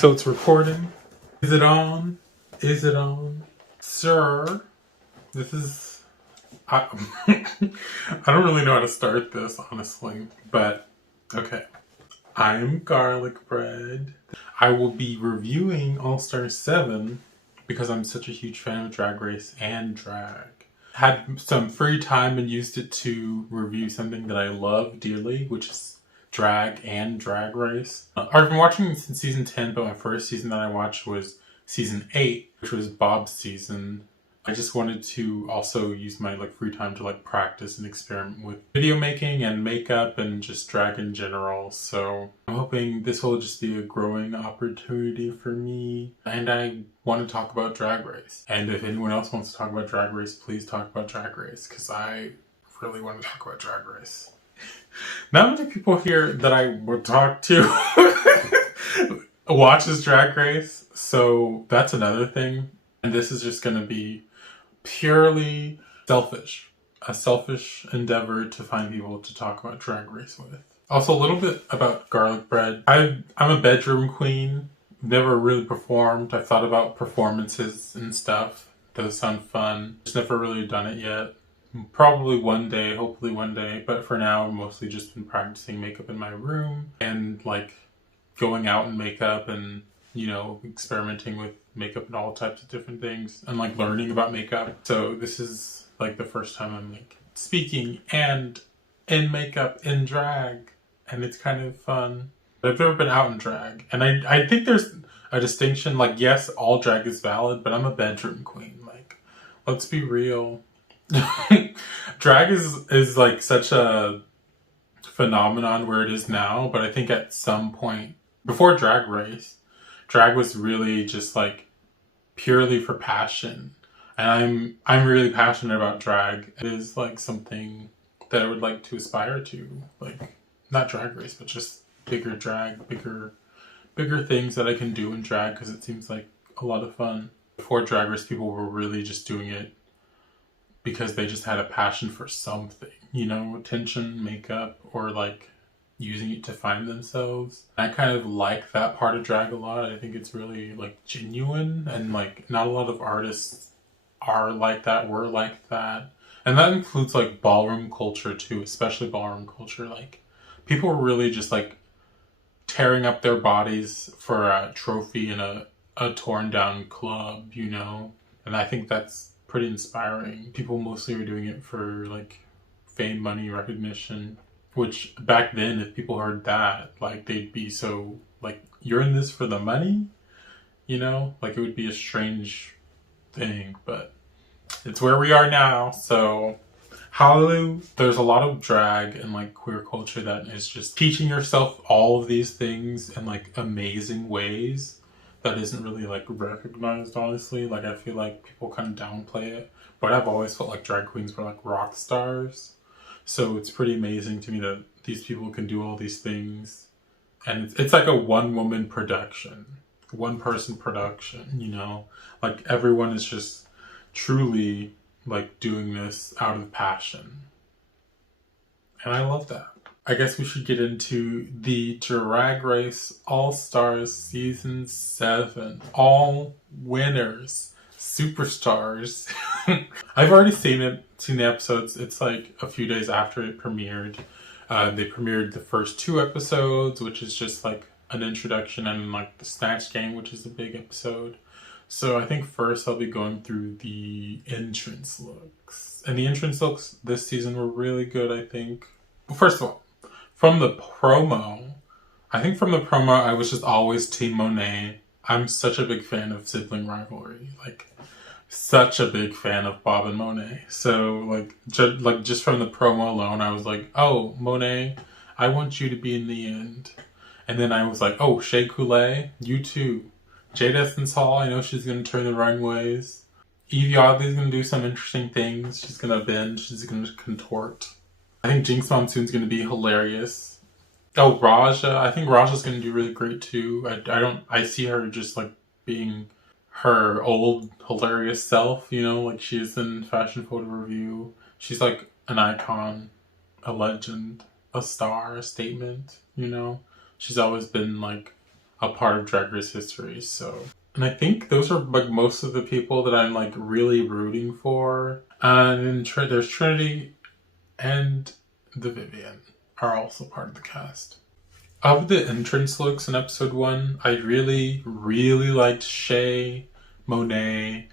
So it's recording. Is it on? Is it on? Sir, this is... I, I don't really know how to start this, honestly, but okay. I'm Garlic Bread. I will be reviewing All-Star 7 because I'm such a huge fan of Drag Race and drag. Had some free time and used it to review something that I love dearly, which is drag and Drag Race. I've been watching since season 10, but my first season that I watched was season 8, which was Bob's season. I just wanted to also use my free time to practice and experiment with video making and makeup and just drag in general. So I'm hoping this will just be a growing opportunity for me. And I want to talk about Drag Race. And if anyone else wants to talk about Drag Race, please talk about Drag Race, because I really want to talk about Drag Race. Not many people here that I would talk to watches Drag Race, so that's another thing. And this is just going to be purely selfish. A selfish endeavor to find people to talk about Drag Race with. Also, a little bit about Garlic Bread. I'm a bedroom queen. Never really performed. I've thought about performances and stuff. Those sound fun. Just never really done it yet. Probably one day, hopefully one day, but for now I've mostly just been practicing makeup in my room and going out in makeup and experimenting with makeup and all types of different things and learning about makeup. So this is the first time I'm speaking and in makeup in drag, and it's kind of fun. But I've never been out in drag, and I think there's a distinction. Yes, all drag is valid, but I'm a bedroom queen. Let's be real. Drag is such a phenomenon where it is now, but I think at some point before Drag Race, drag was really just purely for passion, and I'm really passionate about drag. It is something that I would like to aspire to, not Drag Race, but just bigger drag, bigger things that I can do in drag, because it seems like a lot of fun. Before Drag Race, people were really just doing it because they just had a passion for something, attention, makeup, or using it to find themselves. I kind of like that part of drag a lot. I think it's really genuine, and not a lot of artists are like that, were like that. And that includes ballroom culture too, especially ballroom culture. People were really just tearing up their bodies for a trophy in a torn down club, and I think that's pretty inspiring. People mostly were doing it for fame, money, recognition, which back then, if people heard that, they'd be so you're in this for the money, it would be a strange thing, but it's where we are now. So hallelujah. There's a lot of drag and queer culture that is just teaching yourself all of these things in amazing ways that isn't really recognized, honestly. I feel people kind of downplay it, but I've always felt drag queens were rock stars. So it's pretty amazing to me that these people can do all these things, and it's a one-woman production, one-person production, everyone is just truly doing this out of passion, and I love that. I guess we should get into the Drag Race All-Stars Season 7. All winners. Superstars. I've already seen the episodes. It's a few days after it premiered. They premiered the first 2 episodes, which is just an introduction, and the Snatch Game, which is a big episode. So I think first I'll be going through the entrance looks. And the entrance looks this season were really good, I think. Well, first of all, from the promo, I was just always Team Monet. I'm such a big fan of sibling rivalry. Such a big fan of Bob and Monet. So, just from the promo alone, I was oh, Monet, I want you to be in the end. And then I was oh, Shea Coulee, you too. Jade Essence Hall, I know she's going to turn the runways. Eve Yardley's going to do some interesting things. She's going to bend. She's going to contort. I think Jinx Monsoon's going to be hilarious. Oh, Raja. I think Raja's going to do really great too. I see her just being her old hilarious self, she is in Fashion Photo Review. She's an icon, a legend, a star, a statement, She's always been a part of Drag Race history. So, and I think those are like most of the people that I'm like really rooting for. And then there's Trinity and the Vivian are also part of the cast. Of the entrance looks in episode 1, I really, really liked Shay, Monet.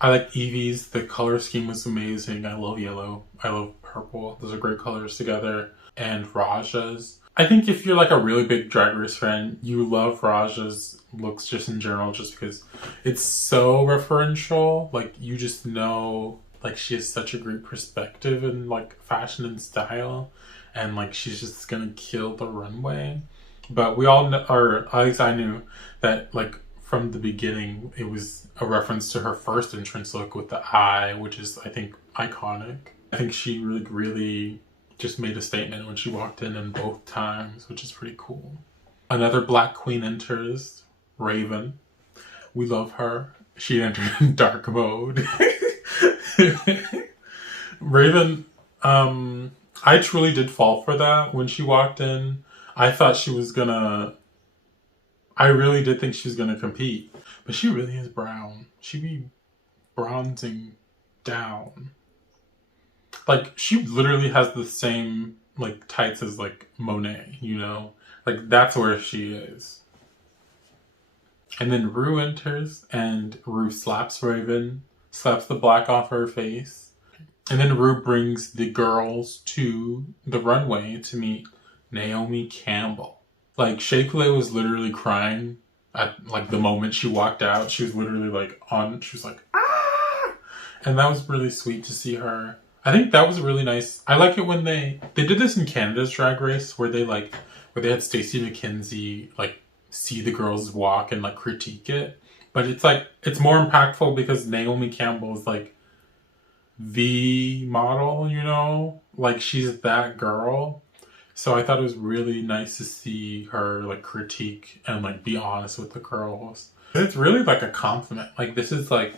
I like Evie's. The color scheme was amazing. I love yellow. I love purple. Those are great colors together. And Raja's. I think if you're like a really big Drag Race fan, you love Raja's looks just in general, just because it's so referential. Like, you just know, like, she has such a great perspective in like fashion and style, and like she's just gonna kill the runway. But we all know, or at least I knew, that like from the beginning it was a reference to her first entrance look with the eye, which is, I think, iconic. I think she really just made a statement when she walked in both times, which is pretty cool. Another Black Queen enters, Raven. We love her. She entered in dark mode. Raven, I truly did fall for that when she walked in. I thought she was gonna... I really did think she was gonna compete. But she really is brown. She be bronzing down. Like, she literally has the same, like, tights as, like, Monet, you know? Like, that's where she is. And then Rue enters, and Rue slaps Raven, slaps the black off her face. And then Rue brings the girls to the runway to meet Naomi Campbell. Like, Shea Coulee was literally crying at, like, the moment she walked out. She was literally, like, she was like, ah! And that was really sweet to see her. I think that was really nice. I like it when they did this in Canada's Drag Race, where they had Stacey McKenzie, like, see the girls walk and, like, critique it. But it's, like, it's more impactful because Naomi Campbell is, like, the model, you know? Like, she's that girl. So I thought it was really nice to see her, like, critique and, like, be honest with the girls. It's really, like, a compliment. Like, this is, like,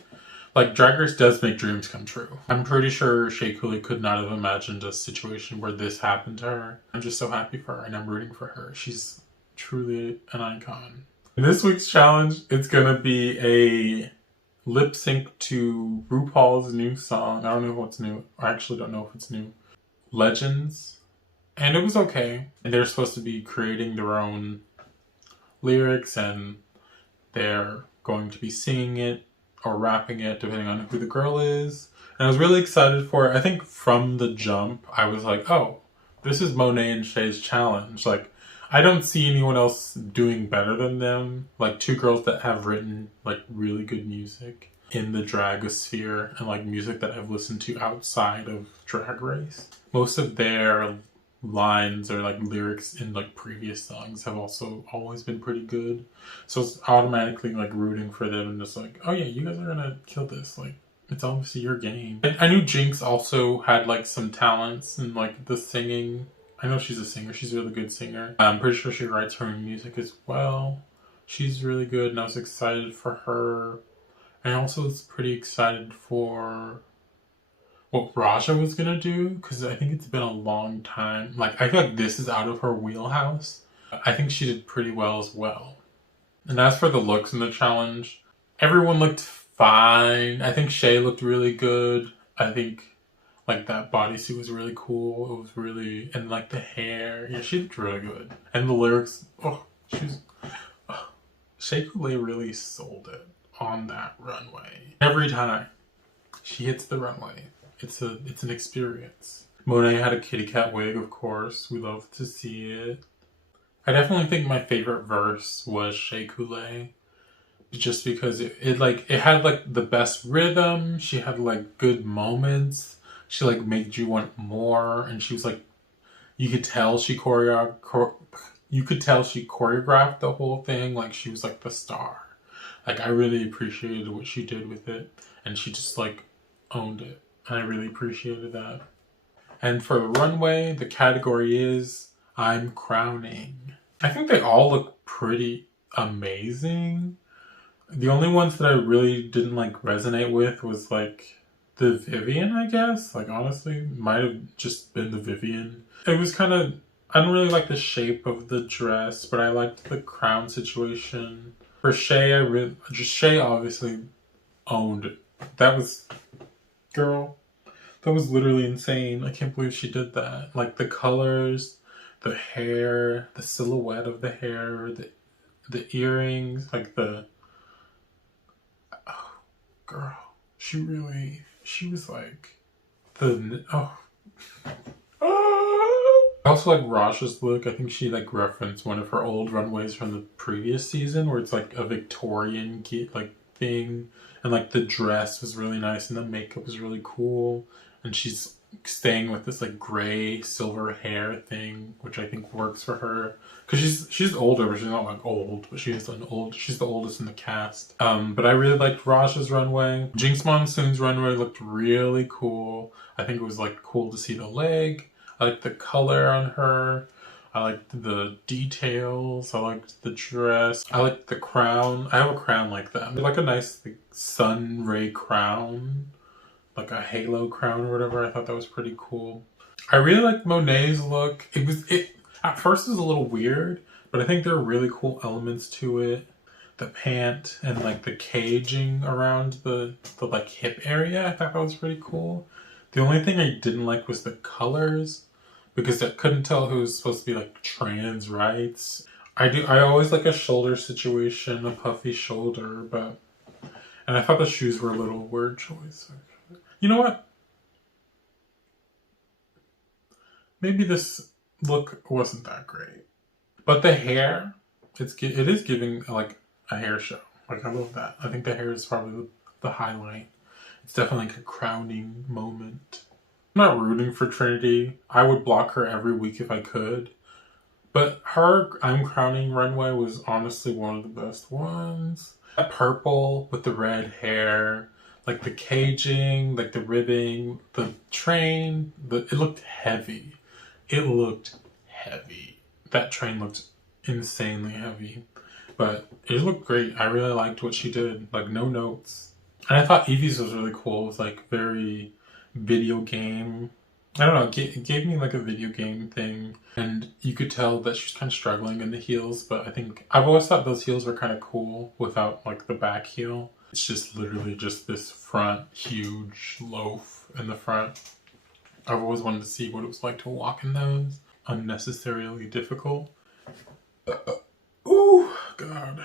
Drag Race does make dreams come true. I'm pretty sure Shea Coulee could not have imagined a situation where this happened to her. I'm just so happy for her, and I'm rooting for her. She's truly an icon. In this week's challenge, it's gonna be a lip sync to RuPaul's new song. I don't know what's new. I actually don't know if it's new. Legends. And it was okay. And they're supposed to be creating their own lyrics, and they're going to be singing it or rapping it, depending on who the girl is. And I was really excited for it. I think from the jump, I was like, oh, this is Monet and Shay's challenge. Like, I don't see anyone else doing better than them. Like, two girls that have written, like, really good music in the dragosphere, and, like, music that I've listened to outside of Drag Race. Most of their lines or, like, lyrics in, like, previous songs have also always been pretty good. So it's automatically, like, rooting for them and just like, oh yeah, you guys are gonna kill this. Like, it's obviously your game. I knew Jinx also had, like, some talents in, like, the singing. I know she's a singer. She's a really good singer. I'm pretty sure she writes her own music as well. She's really good, and I was excited for her. I also was pretty excited for what Raja was gonna do, because I think it's been a long time. Like, I feel like this is out of her wheelhouse. I think she did pretty well as well. And as for the looks in the challenge, everyone looked fine. I think Shay looked really good. I think, like, that bodysuit was really cool. It was really... And, like, the hair. Yeah, she looked really good. And the lyrics... Oh, Shea Coulee really sold it on that runway. Every time she hits the runway, it's an experience. Monet had a kitty cat wig, of course. We love to see it. I definitely think my favorite verse was Shea Coulee, just because it had, like, the best rhythm. She had, like, good moments. She, like, made you want more, and she was, like, you could tell she choreographed the whole thing. Like, she was, like, the star. Like, I really appreciated what she did with it, and she just, like, owned it. And I really appreciated that. And for the runway, the category is I'm crowning. I think they all look pretty amazing. The only ones that I really didn't, like, resonate with was, like, the Vivian, I guess. Like, honestly, might have just been the Vivian. It was kind of... I don't really like the shape of the dress, but I liked the crown situation. For Shay, Shay obviously owned it. That was, girl, that was literally insane. I can't believe she did that. Like the colors, the hair, the silhouette of the hair, the earrings, like the, oh, girl, she was like the, oh. I also like Raja's look. I think she like referenced one of her old runways from the previous season where it's like a Victorian like thing, and like the dress was really nice and the makeup was really cool, and she's staying with this like gray silver hair thing, which I think works for her because she's older, but she's not like old, but she's the oldest in the cast. But I really liked Raja's runway. Jinx Monsoon's runway looked really cool. I think it was like cool to see the leg. I liked the color on her. I liked the details. I liked the dress. I liked the crown. I have a crown like that. I like a nice like, sun ray crown. Like a halo crown or whatever. I thought that was pretty cool. I really liked Monet's look. It at first was a little weird, but I think there are really cool elements to it. The pant and like the caging around the like hip area. I thought that was pretty cool. The only thing I didn't like was the colors, because I couldn't tell who was supposed to be like trans rights. I always like a shoulder situation, a puffy shoulder, and I thought the shoes were a little word choice. You know what? Maybe this look wasn't that great, but the hair, it is giving like a hair show. Like I love that. I think the hair is probably the highlight. It's definitely like a crowning moment. I'm not rooting for Trinity. I would block her every week if I could. But her I'm Crowning runway was honestly one of the best ones. That purple with the red hair, like the caging, like the ribbing, the train, it looked heavy. It looked heavy. That train looked insanely heavy. But it looked great. I really liked what she did. Like no notes. And I thought Evie's was really cool. It was like very video game. I don't know, it gave me like a video game thing. And you could tell that she's kind of struggling in the heels, but I think I've always thought those heels were kind of cool without like the back heel. It's just literally just this front huge loaf in the front. I've always wanted to see what it was like to walk in those. Unnecessarily difficult. Ooh, God.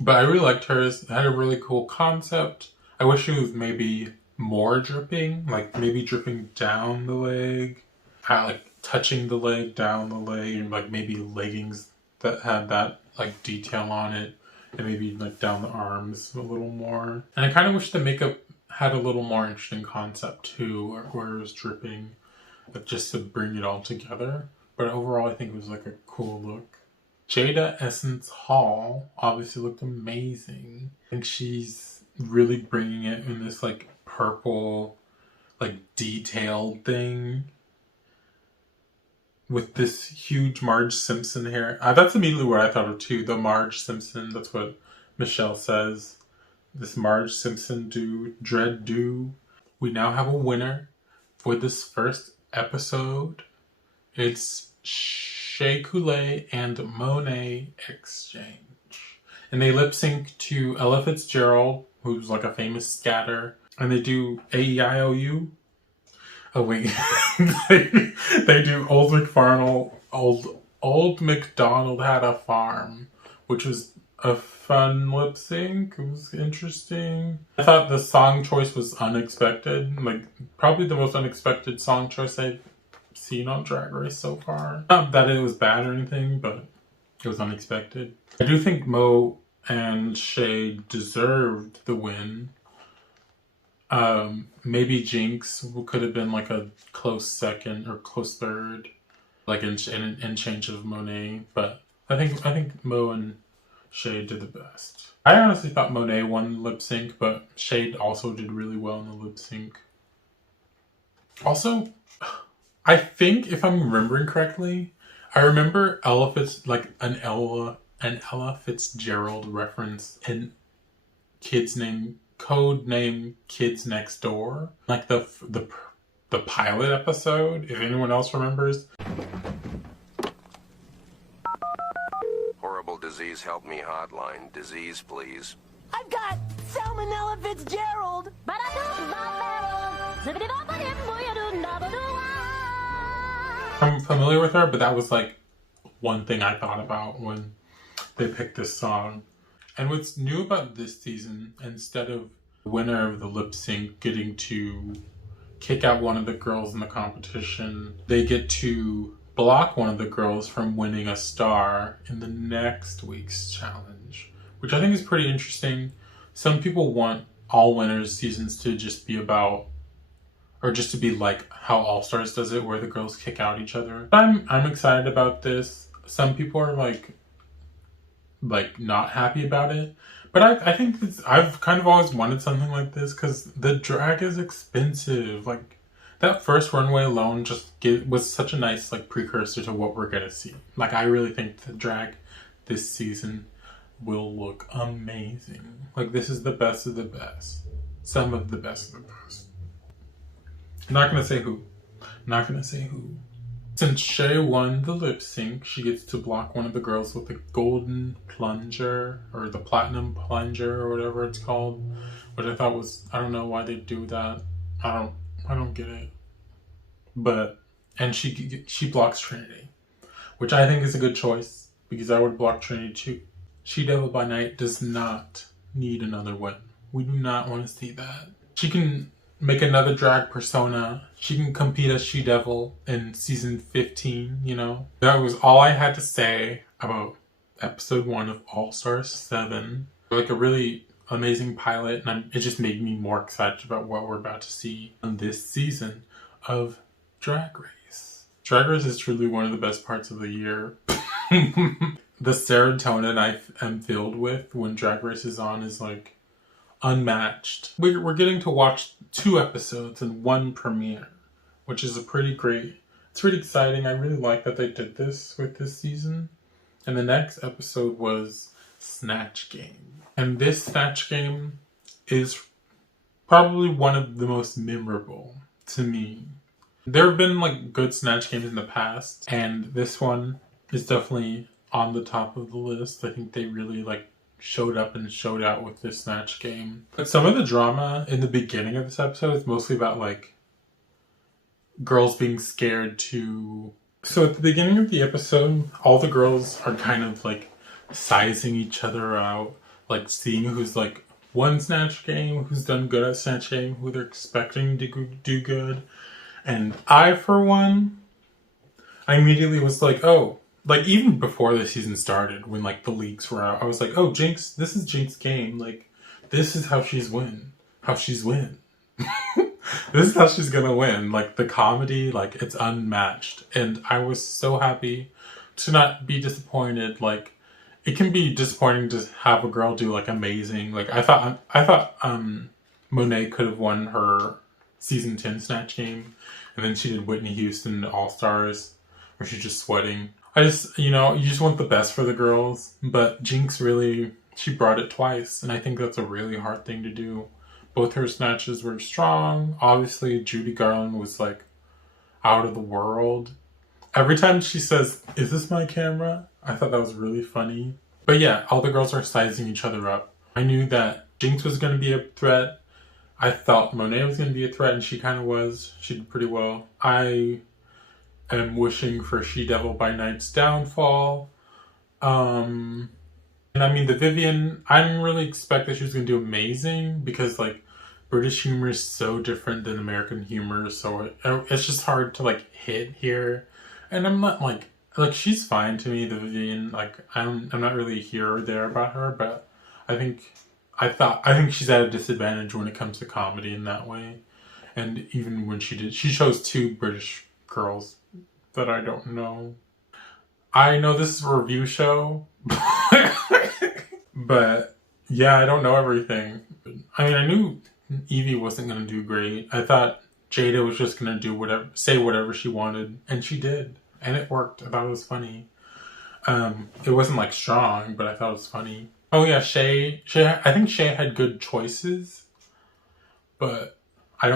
But I really liked hers. It had a really cool concept. I wish it was maybe more dripping, like maybe dripping down the leg, like touching the leg, down the leg, and like maybe leggings that had that like detail on it, and maybe like down the arms a little more. And I kind of wish the makeup had a little more interesting concept too, or where it was dripping, like just to bring it all together. But overall, I think it was like a cool look. Jada Essence Hall obviously looked amazing. I think she's really bringing it in this like purple, like detailed thing with this huge Marge Simpson hair. That's immediately what I thought of too. The Marge Simpson. That's what Michelle says. This Marge Simpson dread do. We now have a winner for this first episode. It's Shea Coulee and Monet X Change. And they lip sync to Ella Fitzgerald, who's like a famous scatter. And they do A-E-I-O-U. Oh wait. they do Old MacDonald Had a Farm, which was a fun lip sync. It was interesting. I thought the song choice was unexpected. Like probably the most unexpected song choice I've seen on Drag Race so far. Not that it was bad or anything, but it was unexpected. I do think Mo and Shay deserved the win. Maybe Jinx could have been like a close second or close third, like in change of Monet. But I think Mo and Shay did the best. I honestly thought Monet won lip sync, but Shay also did really well in the lip sync. Also, I think if I'm remembering correctly, I remember an Ella Fitzgerald reference in Code Name Kids Next Door. Like the the pilot episode, if anyone else remembers. Horrible disease help me hotline. Disease, please. I've got Salmonella Fitzgerald. I'm familiar with her, but that was like one thing I thought about when they picked this song. And what's new about this season, instead of the winner of the lip sync getting to kick out one of the girls in the competition, they get to block one of the girls from winning a star in the next week's challenge, which I think is pretty interesting. Some people want all winners seasons to just be about, or just to be like how All Stars does it, where the girls kick out each other. I'm excited about this. Some people are like not happy about it, but I think I've kind of always wanted something like this because the drag is expensive. Like that first runway alone was such a nice like precursor to what we're gonna see. Like I really think the drag this season will look amazing. Like this is the best of the best. Some of the best of the best. Not gonna say who. Not gonna say who. Since Shay won the lip sync, she gets to block one of the girls with the golden plunger or the platinum plunger or whatever it's called, which I thought was, I don't know why they do that. I don't get it. And she blocks Trinity, which I think is a good choice because I would block Trinity too. She Devil by Night does not need another win. We do not want to see that. She can make another drag persona. She can compete as She Devil in season 15, you know? That was all I had to say about episode 1 of All Stars 7. Like a really amazing pilot, and it just made me more excited about what we're about to see on this season of Drag Race. Drag Race is truly one of the best parts of the year. The serotonin I am filled with when Drag Race is on is like unmatched. We're getting to watch 2 episodes and 1 premiere, which is it's pretty exciting. I really like that they did this with this season. And the next episode was Snatch Game. And this Snatch Game is probably one of the most memorable to me. There have been like good Snatch Games in the past, and this one is definitely on the top of the list. I think they really like showed up and showed out with this Snatch Game. But some of the drama in the beginning of this episode is mostly about like girls being scared to... So at the beginning of the episode, all the girls are kind of like sizing each other out, like seeing who's like won Snatch Game, who's done good at Snatch Game, who they're expecting to do good. And I, for one, I immediately was like, oh, like even before the season started, when like the leaks were out, I was like, oh, Jinx, this is Jinx' game. Like, this is how she's win. This is how she's gonna win. Like the comedy, like it's unmatched. And I was so happy to not be disappointed. Like it can be disappointing to have a girl do like amazing. Like I thought Monet could have won her season 10 Snatch Game, and then she did Whitney Houston All Stars, where she's just sweating. I just, you just want the best for the girls, but Jinx really, she brought it twice, and I think that's a really hard thing to do. Both her snatches were strong. Obviously, Judy Garland was like out of the world. Every time she says, "Is this my camera?" I thought that was really funny. But yeah, all the girls are sizing each other up. I knew that Jinx was going to be a threat. I thought Monet was going to be a threat, and she kind of was. She did pretty well. I am wishing for She Devil by Night's downfall. And I mean, the Vivienne, I didn't really expect that she was going to do amazing because, like, British humor is so different than American humor, so it's just hard to, like, hit here. And I'm not, like, she's fine to me, the Vivienne. Like, I'm not really here or there about her, but I think she's at a disadvantage when it comes to comedy in that way. And even when she chose 2 British girls that I don't know. I know this is a review show, but yeah, I don't know everything. I mean, I knew Evie wasn't going to do great. I thought Jada was just going to say whatever she wanted, and she did. And it worked. I thought it was funny. It wasn't like strong, but I thought it was funny. Oh yeah, Shay, I think Shay had good choices, but I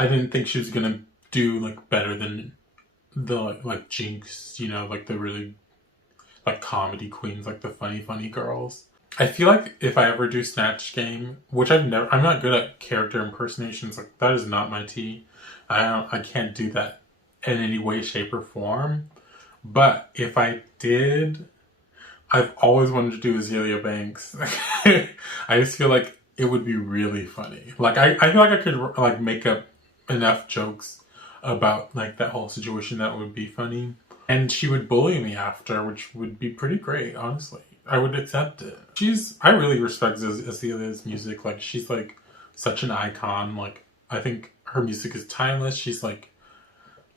I didn't think she was gonna do like better than the like Jinx, you know, like the really like comedy queens, like the funny girls. I feel like if I ever do Snatch Game, which I'm not good at character impersonations. Like that is not my tea. I can't do that in any way, shape, or form. But if I did, I've always wanted to do Azealia Banks. I just feel like it would be really funny. Like I feel like I could like make up enough jokes about like that whole situation that would be funny. And she would bully me after, which would be pretty great, honestly. I would accept it. I really respect Azalea's music. Like, she's like such an icon. Like, I think her music is timeless. She's like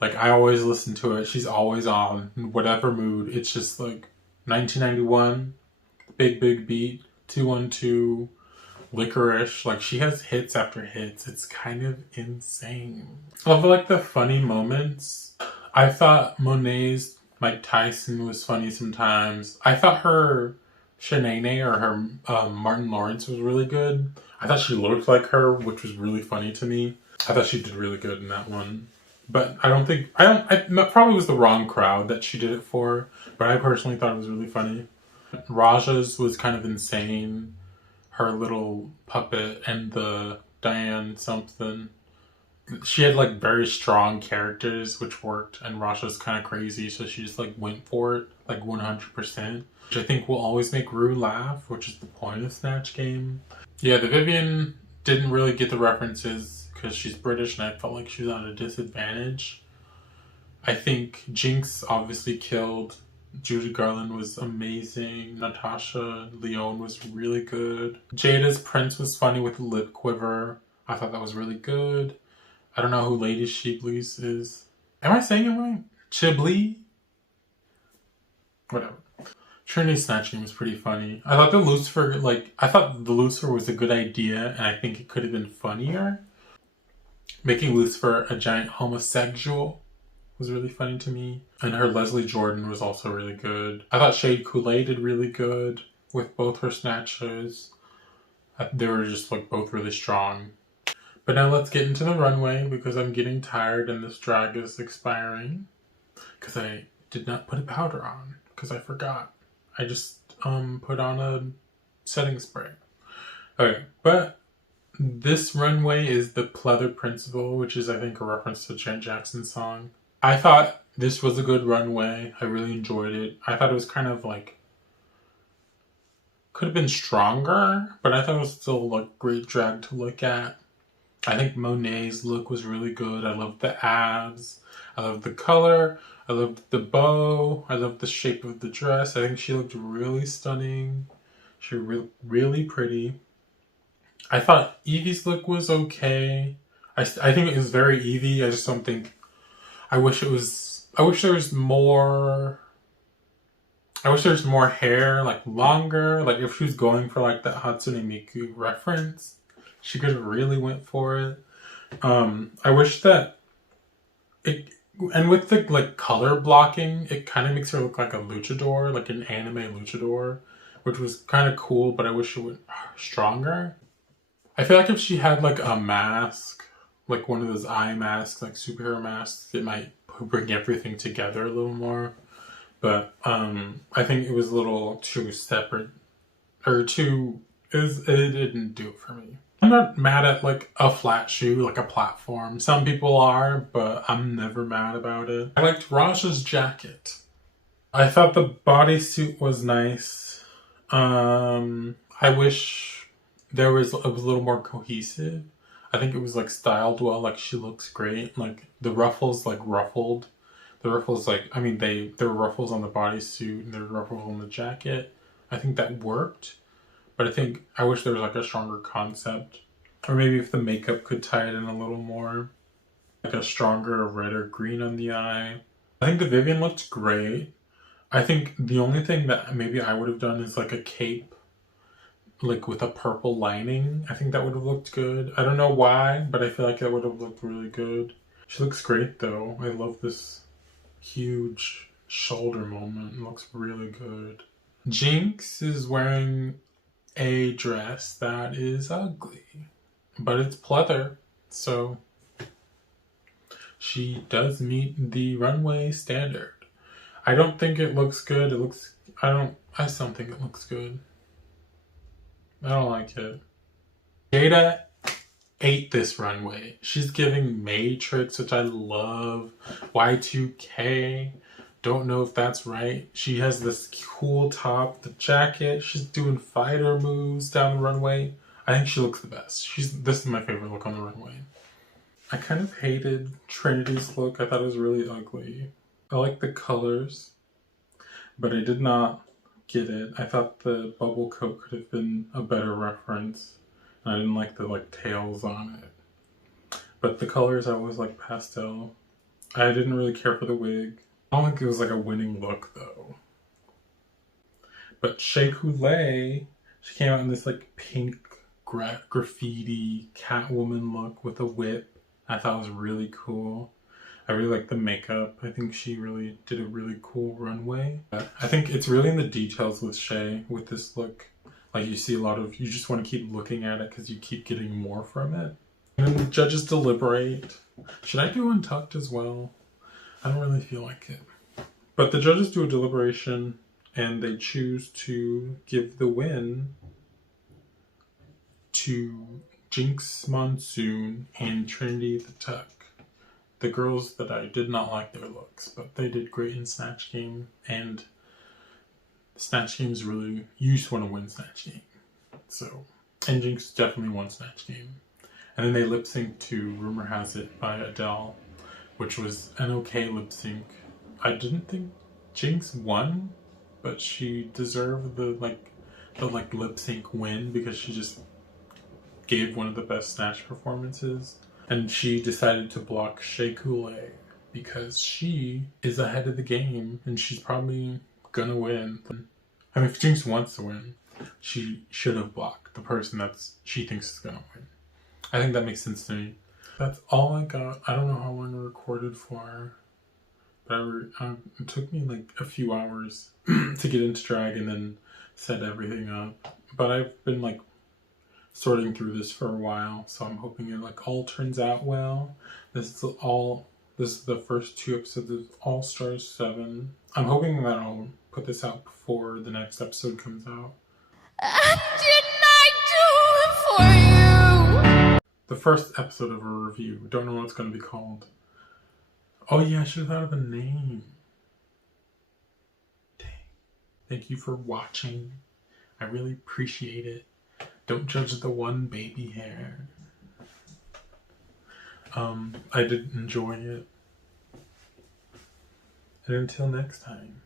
I always listen to it. She's always on, in whatever mood. It's just like 1991, Big Beat, 212, Licorice. Like, she has hits after hits. It's kind of insane. Of like the funny moments, I thought Monet's Mike Tyson was funny sometimes. I thought her Shanae or her Martin Lawrence was really good. I thought she looked like her, which was really funny to me. I thought she did really good in that one. But that probably was the wrong crowd that she did it for. But I personally thought it was really funny. Raja's was kind of insane. Her little puppet and the Diane something. She had like very strong characters which worked, and Rasha's kind of crazy, so she just like went for it like 100%, which I think will always make Rue laugh, which is the point of Snatch Game. Yeah, the Vivienne didn't really get the references because she's British, and I felt like she was at a disadvantage. I think Jinx obviously killed. Judy Garland was amazing. Natasha Lyonne was really good. Jada's Prince was funny with the lip quiver. I thought that was really good. I don't know who Lady Sheebley's is. Am I saying it right? Chiblee? Whatever. Trinity's Snatch Game was pretty funny. I thought the Lucifer was a good idea, and I think it could have been funnier. Making Lucifer a giant homosexual was really funny to me. And her Leslie Jordan was also really good. I thought Shade Coulee did really good with both her snatches. They were just like both really strong. But now let's get into the runway because I'm getting tired and this drag is expiring. Because I did not put a powder on. Because I forgot. I just put on a setting spray. Okay, but this runway is the Pleather Principle, which is I think a reference to Janet Jackson's song. I thought this was a good runway. I really enjoyed it. I thought it was kind of like could have been stronger, but I thought it was still like great drag to look at. I think Monet's look was really good. I loved the abs. I loved the color. I loved the bow. I loved the shape of the dress. I think she looked really stunning. She was really pretty. I thought Evie's look was okay. I think it was very Evie. I just don't think... I wish there was more... I wish there was more hair, like longer. Like if she was going for like that Hatsune Miku reference, she could have really went for it. I wish that it, and with the like color blocking, it kind of makes her look like a luchador, like an anime luchador, which was kind of cool, but I wish it would stronger. I feel like if she had like a mask, like one of those eye masks, like superhero masks, it might bring everything together a little more. But I think it was a little too separate, or too, it didn't do it for me. I'm not mad at like a flat shoe, like a platform. Some people are, but I'm never mad about it. I liked Raja's jacket. I thought the bodysuit was nice. I wish it was a little more cohesive. I think it was like styled well, like she looks great. Like the ruffles like ruffled. The ruffles there were ruffles on the bodysuit and there were ruffles on the jacket. I think that worked. But I wish there was like a stronger concept. Or maybe if the makeup could tie it in a little more. Like a stronger red or green on the eye. I think the Vivienne looked great. I think the only thing that maybe I would have done is like a cape. Like with a purple lining. I think that would have looked good. I don't know why, but I feel like that would have looked really good. She looks great though. I love this huge shoulder moment. It looks really good. Jinx is wearing a dress that is ugly, but it's pleather, so she does meet the runway standard. I don't think it looks good. I still don't think it looks good. I don't like it. Jada ate this runway. She's giving Matrix, which I love. Y2K. Don't know if that's right. She has this cool top, the jacket. She's doing fighter moves down the runway. I think she looks the best. This is my favorite look on the runway. I kind of hated Trinity's look. I thought it was really ugly. I like the colors, but I did not get it. I thought the bubble coat could have been a better reference. And I didn't like the tails on it. But the colors, I always like pastel. I didn't really care for the wig. I don't think it was like a winning look though. But Shea Coulee, she came out in this like pink graffiti Catwoman look with a whip. I thought it was really cool. I really like the makeup. I think she really did a really cool runway. I think it's really in the details with Shea with this look. Like you see a lot of, you just want to keep looking at it because you keep getting more from it. And then the judges deliberate. Should I do Untucked as well? I don't really feel like it. But the judges do a deliberation and they choose to give the win to Jinx Monsoon and Trinity the Tuck. The girls that I did not like their looks, but they did great in Snatch Game, and Snatch Game is really, you just want to win Snatch Game. So, and Jinx definitely won Snatch Game. And then they lip synced to Rumor Has It by Adele, which was an okay lip sync. I didn't think Jinx won, but she deserved the lip sync win because she just gave one of the best Snatch performances. And she decided to block Shea Coulee because she is ahead of the game and she's probably gonna win. I mean, if Jinx wants to win, she should have blocked the person she thinks is gonna win. I think that makes sense to me. That's all I got. I don't know how long I recorded for, but it took me like a few hours to get into drag and then set everything up. But I've been like sorting through this for a while, so I'm hoping it all turns out well. This is the first 2 episodes of All Stars 7. I'm hoping that I'll put this out before the next episode comes out. Didn't I do it for you? The first episode of a review. Don't know what it's going to be called. Oh yeah, I should have thought of a name. Dang. Thank you for watching. I really appreciate it. Don't judge the one baby hair. I did enjoy it. And until next time.